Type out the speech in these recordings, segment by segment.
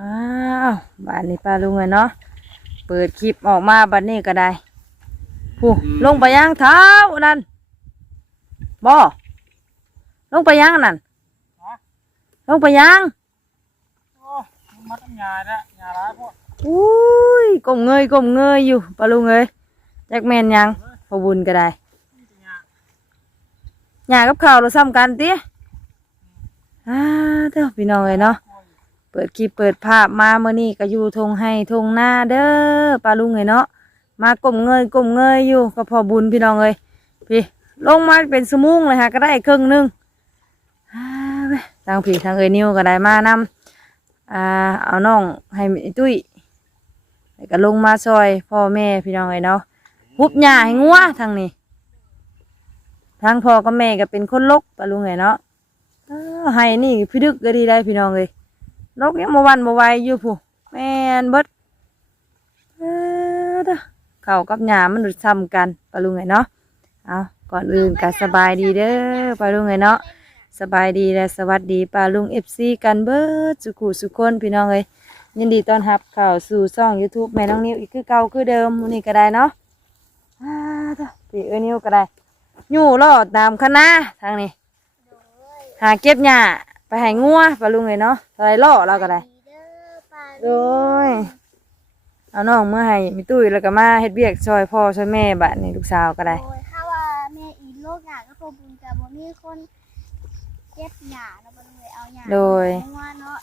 อ้าวบ้านนี้ป้าลุงเลยเนาะเปิดคลิปออกมาบัดนี้ก็ได้ผู้ลงไปยังเท้านั่นบ่ลงไปยังนั่นฮะลงไปยังโอ้มัดน้ำยาแล้วยาร้ายพวกอุ้ยกลมเงยกลมเงยอยู่ป้าลุงเอ้ยจักแมนยังพอบุญก็ได้ยาหยากับข้าวเราซ้ำกันติอ่าเด้อพี่น้องเอ้ยเนาะ เปิดคลิปเปิดภาพมาเมื่อนี้ก็อยู่ทงให้ทงหน้าเด้อปลาลุงเอ้ยเนาะมากลมเงยกลมเงยอยู่ก็พอบุญพี่น้องเอ้ยพี่ลงมาเป็นสมุงเลยฮะก็ได้ครึ่งหนึงอ่าเว้ยทางผีทางเอ้ยนิวก็ได้มานำอ่าเอาน้องให้ตุ้ยก็ลงมาซอยพ่อแม่พี่น้องเอ้ยเนาะหุบหญ้าให้งัวทางนี้ทางพ่อกับแม่ก็เป็นคนลกปลาลุงเอ้ยเนาะให้นี่พี่ดึกก็ดีได้พี่น้องเอ้ย นกยังมาวันมาไวอยู่ผู้แม่นเบิดเอ้อเด้อเขากับหยามันดูซ้ำกันปะลุงไงเนาะเอาก่อนอื่นก็สบายดีเด้อปะลุงไงเนาะสบายดีและสวัสดีปาลุงเอฟซีกันเบิดสุขุสุขคนพี่น้องเอ้ยยินดีต้อนรับเข้าสู่ช่อง YouTube แม่น้องนิวอีกคือเก่าคือเดิมมื้อนี้ก็ได้เนาะอ้าเด้อพี่เอ้นิวก็ได้อยู่รอดตามคณะทางนี้หาเก็บหญ้า ไปให้งัวปลาลุงเลยเนาะอะไรล่อเราก็ได้โดยเอาน้องเมื่อให้มีตุ้ยแล้วก็มาเฮ็ดเบียกช่วยพ่อช่วยแม่บัดนี้ลูกสาวก็ได้โอ้ยถ้าว่าแม่อีโลกหยาก็พอบุญกับบ่มีคนเจ็บหยาแล้วบ่เลยเอาหยาโดยให้งัวเนาะ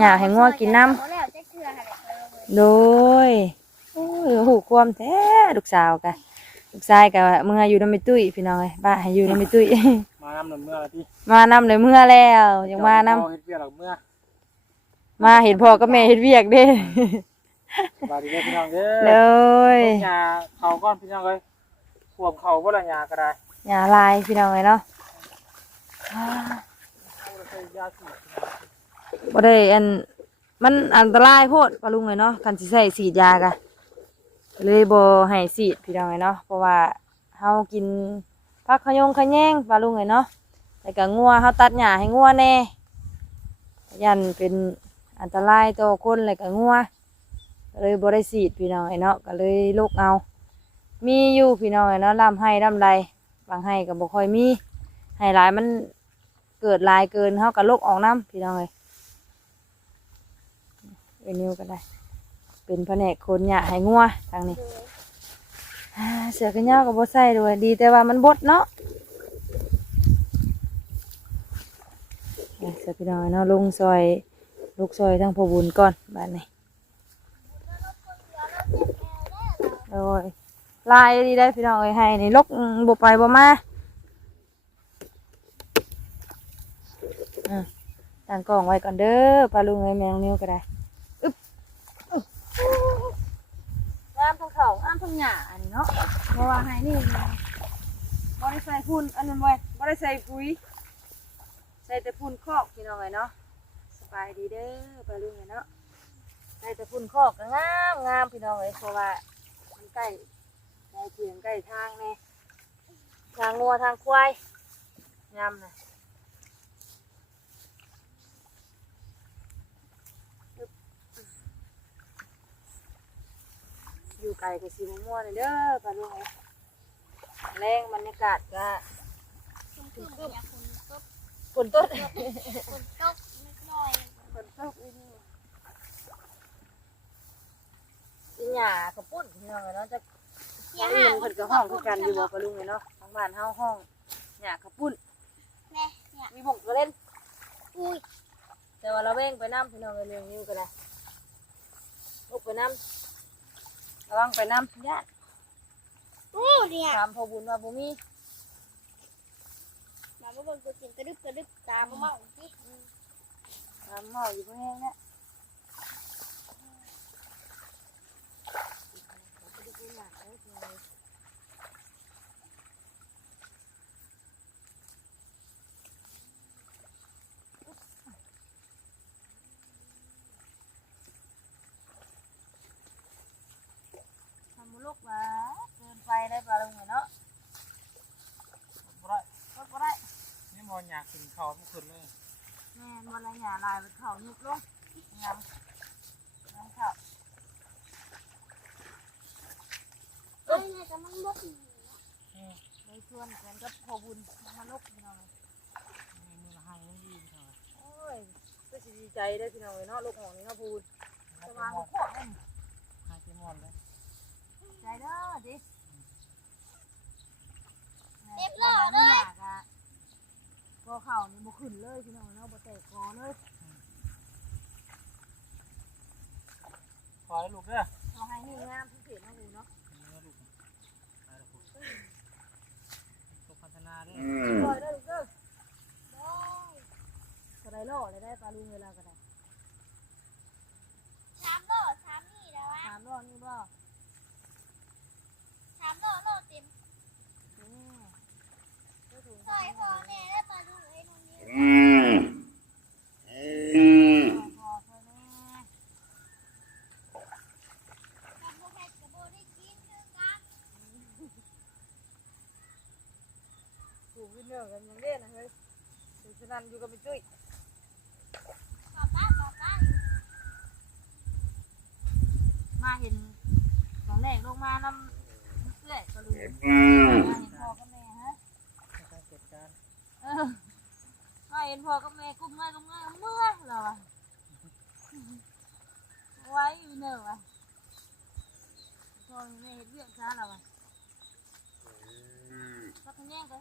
หญ้าให้งัวกินน้ำบ่แล้วจะเชื่อให้เลยเลยโดยโอ้ยหูความแท้ลูกสาวกะลูกชายกะเมื่ออยู่น้ำมีตุ้ยพี่น้องเอ้ยบ้าให้อยู่น้ำมีตุ้ยมานำหนึ่งเมื่อพี่มานำเลยเมื่อแล้วยังมานเฮ็ดเบี้ยหลังเมื่อำมาเห็นพ่อกับแม่เฮ็ดเวียกเด้สบายดีเด้อพี่น้องเด้เลอยยาเขาก้อนพี่น้องเลยขวบเขาบ่ละยาก็ได้หญ้าลายพี่น้องเอ้ยเนาะเอาไปใส่ยาสีบ่ได้อันมันอันตรายโพดปลาลุงเลยเนาะกันสิใส่ฉีดยากะเลยบ่ให้ฉีดพี่น้องเลยเนาะเพราะว่าเฮากิน ผักขยงขยงปลาลุงเลยเนาะแล้วก็งัวเฮาตัดหญ้าให้งัวแน่ยันเป็นอันตรายต่อคนแล้วก็งัวเลยบ่ได้ฉีดพี่น้องเลยเนาะก็เลยลูกเอา มีอยู่พี่น้องเลยเนาะลำให้ลำไรบางให้ก็บ่ค่อยมีให้หลายมันเกิดลายเกินเฮาก็ลกออกน้ำพี่น้องเลยเอนิวก็ได้ เป็นแผนกคนหยาให้งัวทางนี้ เสือกันยากับบใส่ด้วยดีแต่ว่ามันบดเนาะเสือพี่น้อยเนาะลงซอยลูกซอยทั้งพอบุญก่อนบ้านนี้โอ้ยลายดีได้พี่น้องเอ้ยให้นี่ลกบไปบ่มาตั้งกล้องไว้ก่อนเด้อปลาลุงเอ้ยแมงนิ้วก็ได้ งามทั้งเขางามทั้งหญ้าอันนี้เนาะเพราะว่าให้นี่บ่ได้ใส่ฝุ่นอันนั้นไว้บ่ได้ใส่ปุ๋ยใส่แต่ฝุ่นคอกพี่น้องไงเนาะสบายดีเด้อไปลุงไงเนาะใส่แต่ฝุ่นคอกก็งามงามพี่น้องเลยเพราะว่ามันใกล้ใกล้เทียงใกล้ทางแน่ทางงัวทางควายงามนะ ไกลกับสีม่วงๆเลยเด้อไปลุงไงแรงบรรยากาศก็คนอยากคุณตกฝนต้นคุณตกนิดหน่อยฝนตกอีนี่อีหยาขปุ้นพี่น้องเนาะจะอย่าเพิ่หานเพิ่นก็ห้องคือกันอยู่บ่ปะลุงเนาะทางบ้านเฮาห้องหยาขปุ้นแม่เนี่ยมีบ่งก็เล่นอุ้ยแต่ว่าเราเว้งไปน้ำพี่น้องเรื่องนิ้วก็ได้ลุกไปน้ำ ระวังไปน้ำญาติอู้เนี่ยถามพ่อบุญว่าบ่มีมาบ่เบิ่งกูกินกระดึบกระดึบตามบ่เมาสิถามหม้ออยู่เพิ่นแห้งเนี่ยทำมุลุกว่าเกินไปได้ปลาลุงเนาะ บ่ได้ ก็บ่ได้ นี่มอนอยากกิน ข้าวทุกคนเลยแม่นวันละหยาลายเป็นเขายุบลงงามน้ำข้าวไอ้เนี่ยแต่มันบ่ดีในส่วนกันกับพอบุญมาลกพี่น้องมือละให้นั่นดีเถอะโอ้ยก็สิดีใจได้อพี่น้องเนาะลูกของนี่เนาะพูดให้สเจว่างมอนขวบเองให้เจมอนเลยใจเด้อดิเรียบร้อยเลย ก็เข่านี่บ่ขึ้นเลยพี่น้องเนาะบ่แตกคอเลยขอให้ลูกเด้อเอาให้นี่งามพิเศษนะพูเนาะนี่นะลูกไปแล้วลูกสุขพัฒนาเด้อปล่อยเด้อลูกเด้อก็ได้ล่อเลยได้ปลาลุงเวลาก็ได้ สามโลสามนี่แล้ววะ สามล่อนี่บ่ สามโลโลเต็ม นี่ก็ถูก ซอยพอแน่ได้มาดูไอ้ตรงนี้ พอพอแน่ กับโบแพทกับโบได้กินคือกัน ถูกวินเนอร์กันยังเล่นนะเฮ้ยถึงฉะ นั้นอยู่กับไปจุ้ยป้าป้าป้าป้ามาเห็นตอนแรกลงมานำเอื้อยก็รู้มาเห็นพ่อกับแม่ฮะให้การจัดการเออมาเห็นพ่อกับแม่กุ้มง่ายกุ้มง่ายเมื่อยเหรอวะไว้วินเนอร์วะพ่อแม่เห็นเรื่องช้าเหรอวะก็ทะแยงก็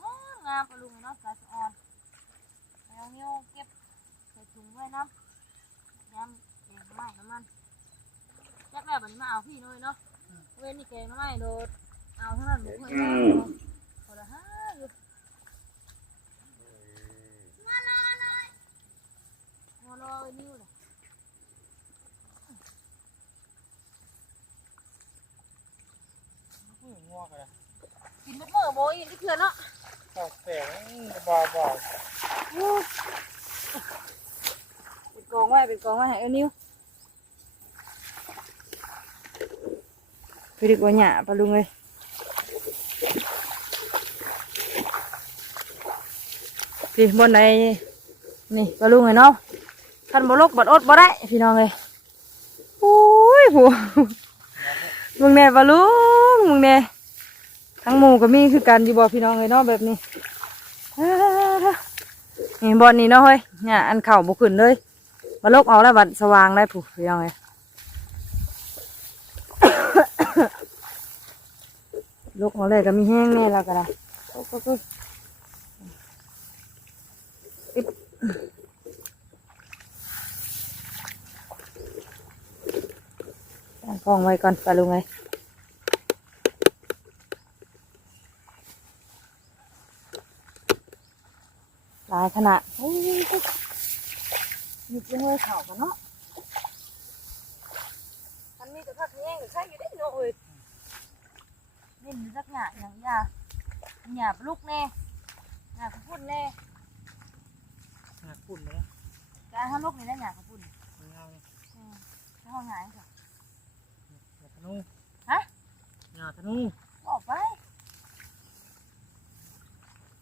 งามปะลุงเนาะกาสออน แล้วนิ้วเก็บใส่ถุงไว้น้ำยำแกงไม้น้ำมันแยกแบบนี้มาเอาพี่หน่อยเนาะเว้นนี่แกงไม้โดดเอาทั้งนั้นหมดเลยคนละห้าอยู่มารอเลยมอรอนิ้วเลยผู้หญิงง่วงเลยกินมะม่วงโมยที่เถื่อนเนาะตอกแสงบ่าวบ่าว เป็นกองไว้เป็นกองไว้ให้เอานิ้วไปดีกว่าหยาปะลุงเลยพี่บนไหนนี่ปะลุงเลยเนาะคันบลกบัดอดบ่ได้พี่น้องเลยโอ้ยผู้มึงแน่ปะลุงมึงแน่ทั้งหมู่ก็มีคือกันอยู่บ่พี่น้องเลยเนาะแบบนี้ นี่บอลนี่เนาะเฮ้ยเนี่ยอันเข่าบ่ขึ้นเลยมาลกออกแล้วบัดสว่างได้ผู้พี่น้องลกของเลยก็มีแห้งแน่แล้วก็ได้ตั้งกล้องไว้ก่อนไปลุงไง หลายขนาดโอ้ยหยิบยังเลยเข่ากันเนาะมันมีแต่พักแห้งใช่อยู่ได้เนาะเอ้ยเล่นสักหนาอย่างยาหยาบลูกแน่หยาบพุ่นแน่หนักปุ่นเลยการถ้าลูกนี่ได้หยาบพุ่นเงาอืมแล้วห้องหายค่ะหยาธนูฮะหยาธนูบอกไป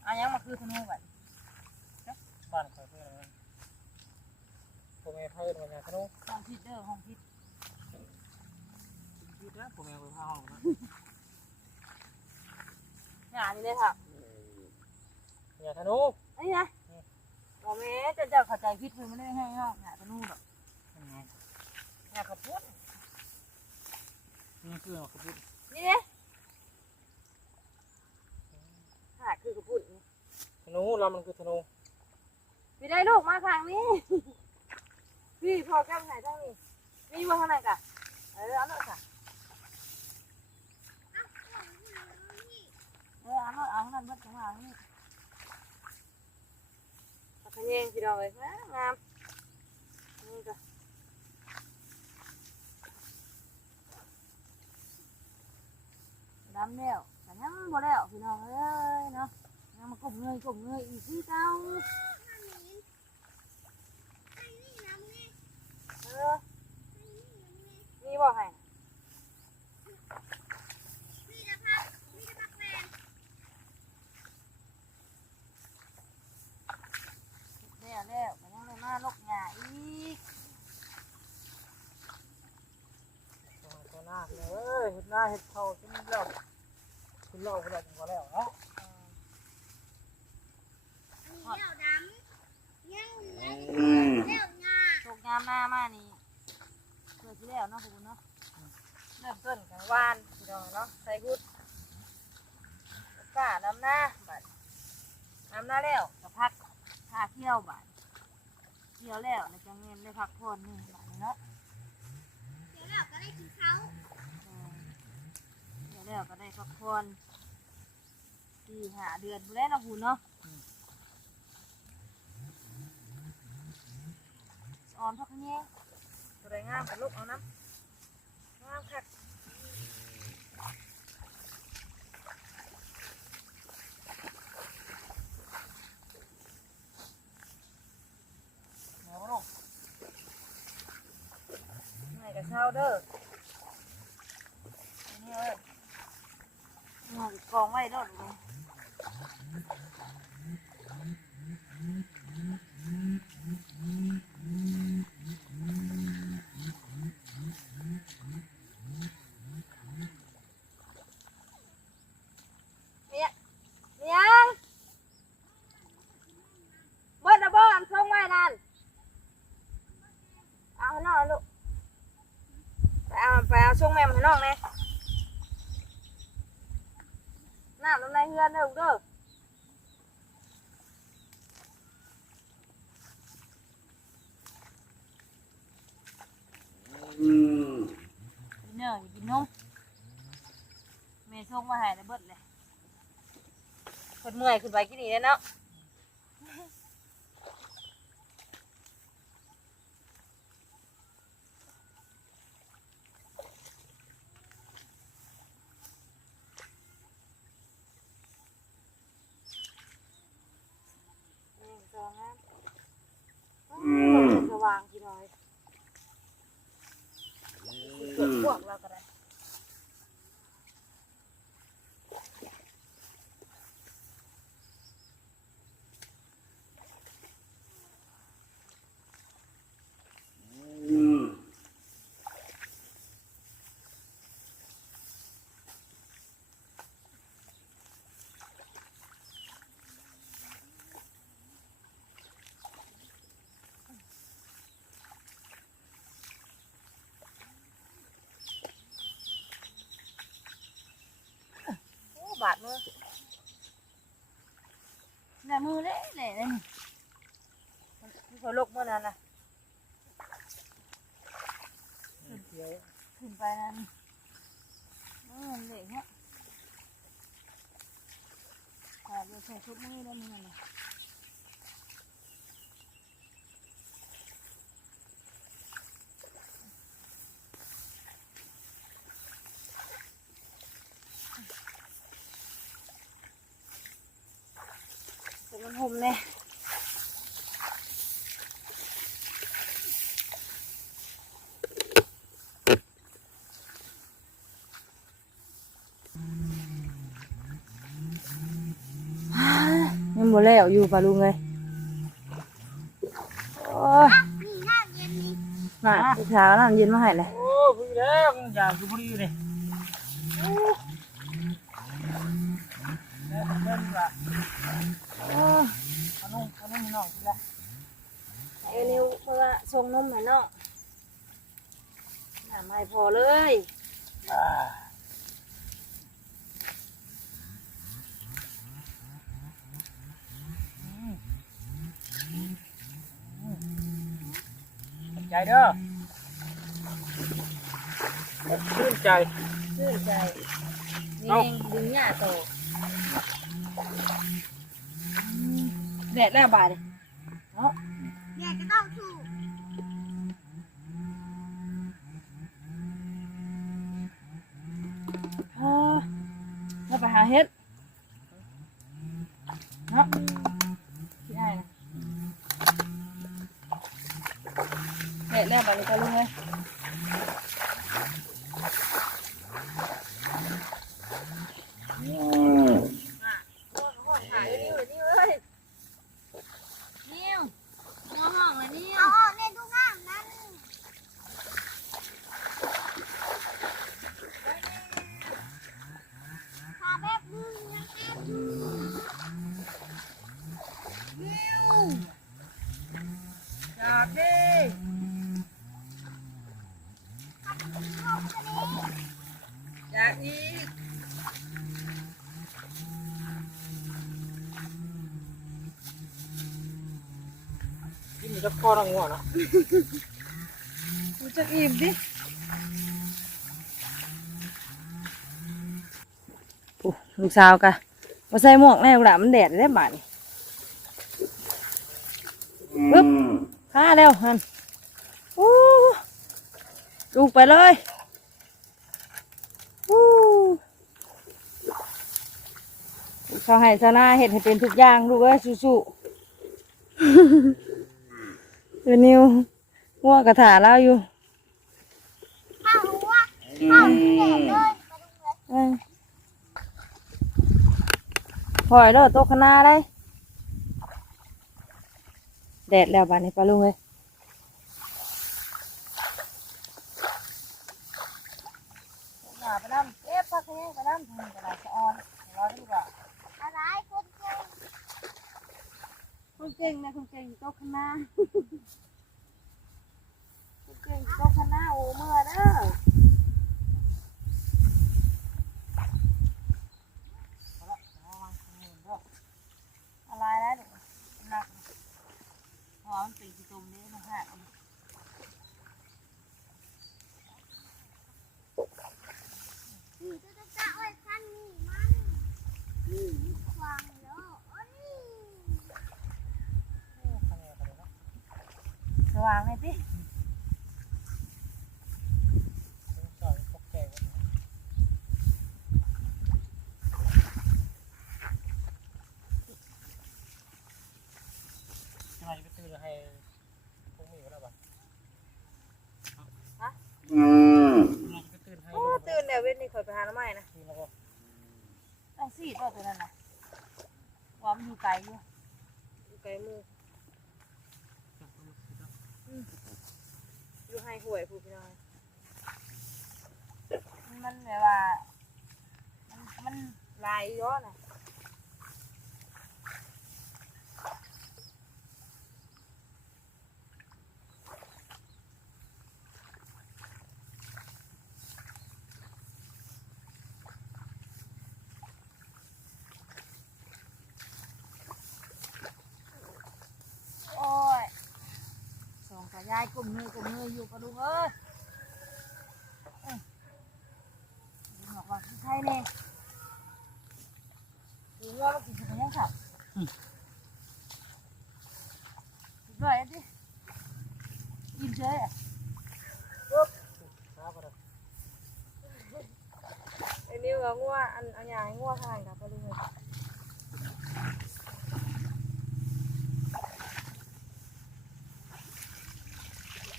อันยังมาคือธนูแบบ บ้านคอยเพื่อนมันพ่อแม่เพื่อนมันหยาธนูห้องพิษเด้อห้องพิษคิดนะพ่อแม่ไปพาห้องนะหยานี่เลยค่ะหยาธนูอันนี้นะบอกแม่จะเจ้าเข้าใจพิษคือไม่ได้ให้ห้องหยาธนูหรอกยังไงหยาขับพุ่นนี่คือขบุญนี่เนี่ยหาคือกระพุ่นนี่ธนูเรามันคือธนู พี่ได้ลูกมาทางนี้ พี่พอแก้มไหนทางนี้มีอยู่ทางไหนกะเออเอาหน่อยค่ะเออเอาหน่อยเอานั้นเบิดจังหวะนี้ตะขะแยงพี่น้องเลยนะงามนี่ก็ดำแล้วแต่ยังบ่แล้วพี่น้องเอ้ยเนาะยังมากบเงยกบเงยอีกที่เก้า มีบ่ออมีบ่ให้แล้วแล้วมันยังเลยมาลกหญ้าอีกตัวหน้าเลยเห็ดหน้าเห็ดเท่าจนแล้วคุณเล่าคุณเล่าผมก็แล้วเนาะ ที่แล้วเนาะคุณเนาะเริ่มต้นกลางวานพี่น้องเนาะใส่กุดก้าน้ำหน้าบัดน้ำหน้าแล้วก็พักพาเที่ยวบัดเที่ยวแล้วในจังเงินได้พักผ่อนนี่บัดนี้เนาะเดี๋ยวเราก็ได้กินเขาเออเที่ยวแล้วก็ได้พักผ่อนสี่หาเดือนไปแล้วเนาะคุณเนาะอ่อนพักแง่ สวยงามกับลูกเอาน้ำงามคักเอาเนาะไหนกับเช้าเด้ออันนี่เลยหนูกองไว้รถเลยเนี่ยเนี่ยงเบิดนะบ่อันส่งไว้นั่น เอาให้น้องลูกไปเอาไปเอา ช่วงแม่มาให้น้องเลยน้ำน้ำในเฮือนเด้อลูกเด้อกินเนอร์กินนมแม่ส่งมาให้แล้วเบิดเลยคนเมื่อยขึ้นไปกินนี่แล้วเนาะ หนึ่งสองนะสว่างกี่น้อยเกิดพวกเราก็ได้ โอ้ บาดมือแหน่มือเละเละเลยนี่มันมันก็ลกเมื่อนั้นนะขึ้นไปนั่นเออเละเนี่ยแต่เดี๋ยวใส่ชุดมือแล้วนี่นะ มันห่มเนี่ยยังบ่แล้วอยู่ปะลุงเลยโอ้ยนี่หน้าเย็นนี่น่ะพี่สาวน้ำเย็นมาให้เลยโอ้พึ่งแล้วอยากอยู่พอดีนี่แล้วเพิ่นว่าโอ้ย เอานุ่งเอา นุ่งให้น้องกินละไอ้นิวเพื่อส่งนมให้น้องน้ำไม่พอเลยอ่าขอบใจเด้อชื่นใจ ชื่นใจนี่เอ้าเองดึงหน้าโตแดดแล้วบาดเลยเนาะแม่ก็ต้องถูกพอแล้วไปหาเฮ็ดเนาะพี่ไอ้นะแดดแล้วบาดเลยก็ลุงเลย นิ้วหัวห้องเลยนิ้ว เอาออกในทุกงามนั่นากดิอยากอีก กินมัน จะคอทั้งหัวเนาะกูจะอิ่มดิปุ๊ลูกสาวกะมาใส่หมวกแน่กูละมันแดดได้บาดนี่ปึ๊บข้าแล้วฮันอู้ลูกไปเลยอู้เขาให้ชนะเห็ดให้เป็นทุกอย่างลูกเอ้ยสู้ๆ เป็นนิวง่วงกระถาเล่าอยู่ข้าวหัวข้าวแดดเลยมาดูเลยเอ้ยพอยเด้อโต๊ะคณะได้แดดแล้วบานนี้ปลาลุงเลยหาไปน้ำเอ๊ะพักให้ไปน้ำทำกระดาษสะออนร้อนดีกว่า อะไรคนเก่ง คุณ เก่งนะคุณเก่งอยู่โต๊ะคณะคุณเก่งอยู่โต๊ะคณะโอ้เมื่อเด้ออะไรแล้วเดี๋ยวหนักหอมตีตุ่มนี้นะฮะนี่จะจะไว้ขั้นนี่มันนี่ควางแล้วอ๋อนี่ สว่างเลยสิ ทำไมจะไปตื่นให้พวกมีก็ได้ปะทำไมจะไปตื่นให้โอ้ตื่นเดี๋ยวเว้นนี่คอยไปหาหน้ำไม้นะตื่นแล้วก็ต้องซีดว่าตัวนั้นนะว่ามันอยู่ไกลอยู่อยู่ไกลมือ อยู่ให้หวยผู้พี่น้องมันแบบว่า มันมันลายเยอะนะ โอ้ยสองตา ยายกลุ่มมือกลุ่มมืออยู่ปะลุงเอ้ยเอ้ยลุงบอกว่าใช่เนี่ยลุงว่ามันกินถึงยังขับกินด้วยดิกินเฉยอะช้าก็ได้ไอ้นิ้วกับงัวอันอันใหญ่งัวข้างกับปะลุงเลย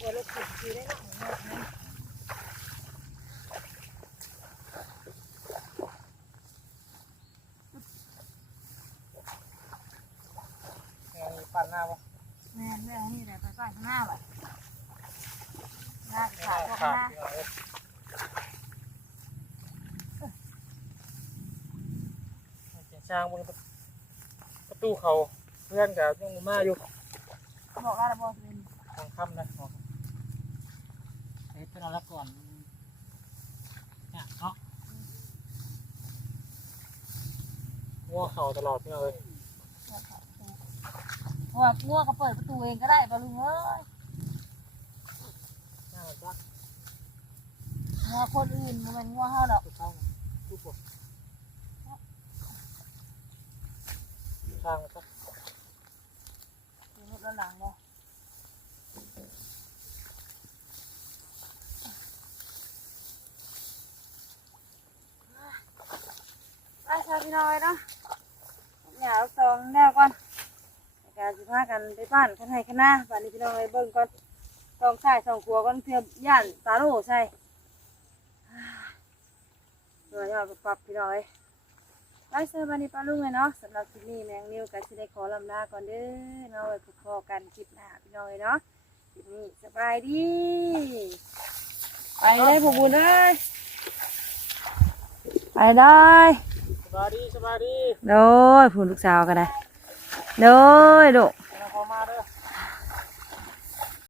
เดี๋ยวเราขุดทีได้หน่อยนะ แม่ ปั่นหน้าปะแม่แม่นี่แหละไปก่อนข้างหน้าบ่ะหน้าขาขาดขาข้างดหน้าเสียงช้างบนประตูเขาเพื่อนกับยังมาอยู่บอกว่าเราบอกเป็นทางค่ำนะ เฮ้ยเป็นอะไรก่อนเนี่ยเนาะงัวเข่าตลอดพี่น้องเลยเพราะว่างัวก็เปิดประตูเองก็ได้ปะลุงเอ้ยน่ารักงัวคนอื่นมันเป็นงัวเฮาดอกทุกครั้งทุกคนทางมันก็อยู่รถด้านหลังเลยไปค่ะพี่น้อยเนาะอย่าเอาซองแนวก่อนการสิพากันไปบ้านกันให้คณะบ้านนี้พี่น้องเลยเบิ่งก่อนซองใส่ซองครัวก่อนเพื่อย่านตาโลใส่เดี๋ยวเราไปรับพี่น้อยไว้เซอร์บันนี้ป้าลุงเลยเนาะสำหรับคลิปนี้แมงนิวกันสิได้ขอลำลาก่อนเด้อเนาะไว้พบพอกันคลิปหน้าพี่น้อยเนาะคลิปนี้สบายดีไปเลยพวกบุญเอ้ยไปได้ บายดีสบายดีโดยผู้ลูกสาวก็ได้โยลูอามดุ